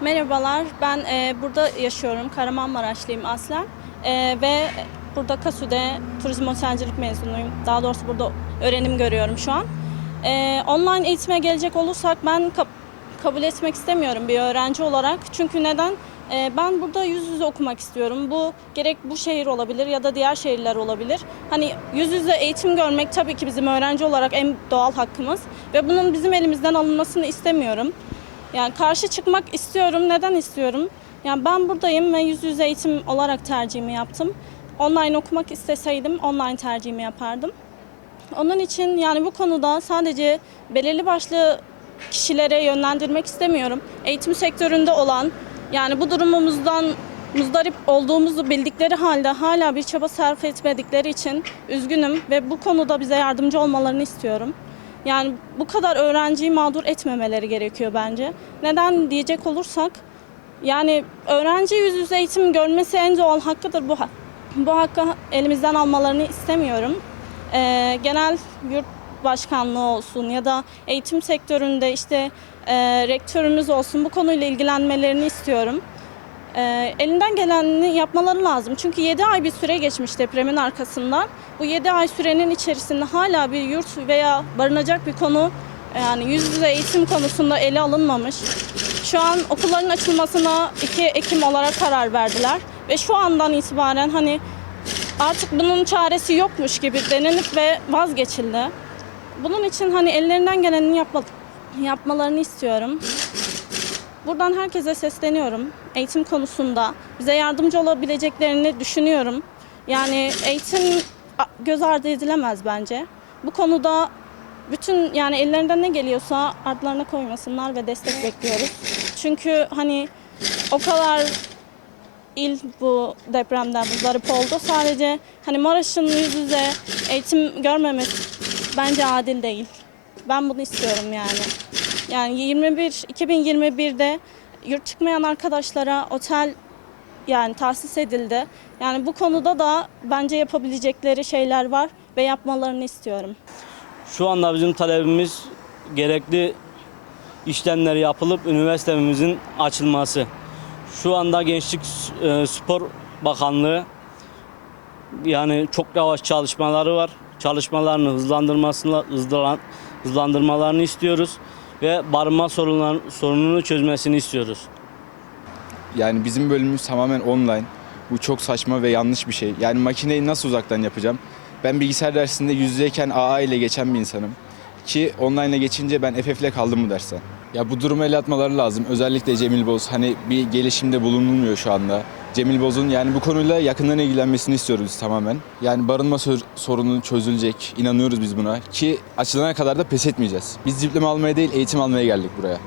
Merhabalar, ben e, burada yaşıyorum. Kahramanmaraşlıyım aslen. E, ve burada KASÜ'de turizm otelcilik mezunuyum. Daha doğrusu burada öğrenim görüyorum şu an. E, online eğitime gelecek olursak ben ka- kabul etmek istemiyorum bir öğrenci olarak. Çünkü neden? E, ben burada yüz yüze okumak istiyorum. Bu gerek bu şehir olabilir ya da diğer şehirler olabilir. Hani yüz yüze eğitim görmek tabii ki bizim öğrenci olarak en doğal hakkımız. Ve bunun bizim elimizden alınmasını istemiyorum. Yani karşı çıkmak istiyorum. Neden istiyorum? Yani ben buradayım ve yüz yüze eğitim olarak tercihimi yaptım. Online okumak isteseydim online tercihimi yapardım. Onun için yani bu konuda sadece belirli başlı kişilere yönlendirmek istemiyorum. Eğitim sektöründe olan yani bu durumumuzdan muzdarip olduğumuzu bildikleri halde hala bir çaba sarf etmedikleri için üzgünüm ve bu konuda bize yardımcı olmalarını istiyorum. Yani bu kadar öğrenciyi mağdur etmemeleri gerekiyor bence. Neden diyecek olursak yani öğrenci yüz yüze eğitim görmesi en doğal hakkıdır. Bu, bu hakkı elimizden almalarını istemiyorum. Ee, genel yurt başkanlığı olsun ya da eğitim sektöründe işte e, rektörümüz olsun bu konuyla ilgilenmelerini istiyorum. Ee, elinden gelenini yapmaları lazım. Çünkü 7 ay bir süre geçmiş depremin arkasından. Bu 7 ay sürenin içerisinde hala bir yurt veya barınacak bir konu yani yüz yüze eğitim konusunda ele alınmamış. Şu an okulların açılmasına 2 Ekim olarak karar verdiler. Ve şu andan itibaren hani artık bunun çaresi yokmuş gibi denenip ve vazgeçildi. Bunun için hani ellerinden geleni yapma, yapmalarını istiyorum. Buradan herkese sesleniyorum. Eğitim konusunda bize yardımcı olabileceklerini düşünüyorum. Yani eğitim göz ardı edilemez bence. Bu konuda bütün yani ellerinden ne geliyorsa ardlarına koymasınlar ve destek bekliyoruz. Çünkü hani o kadar il bu depremden muzdarip oldu. Sadece hani Maraş'ın yüz yüze eğitim görmemesi bence adil değil. Ben bunu istiyorum yani. Yani 21 2021'de yurt çıkmayan arkadaşlara otel yani tahsis edildi. Yani bu konuda da bence yapabilecekleri şeyler var ve yapmalarını istiyorum. Şu anda bizim talebimiz gerekli işlemler yapılıp üniversitemizin açılması. Şu anda Gençlik e, Spor Bakanlığı yani çok yavaş çalışmaları var. Çalışmalarını hızlandırmasını hızlan- hızlandırmalarını istiyoruz ve barınma sorunlar, sorununu çözmesini istiyoruz. Yani bizim bölümümüz tamamen online. Bu çok saçma ve yanlış bir şey. Yani makineyi nasıl uzaktan yapacağım? Ben bilgisayar dersinde yüz yüzeyken AA ile geçen bir insanım. Ki online'a geçince ben FF ile kaldım bu dersten. Ya bu durumu el atmaları lazım. Özellikle Cemil Boz hani bir gelişimde bulunulmuyor şu anda. Cemil Boz'un yani bu konuyla yakından ilgilenmesini istiyoruz biz tamamen. Yani barınma sor- sorunu çözülecek. İnanıyoruz biz buna. Ki açılana kadar da pes etmeyeceğiz. Biz diploma almaya değil eğitim almaya geldik buraya.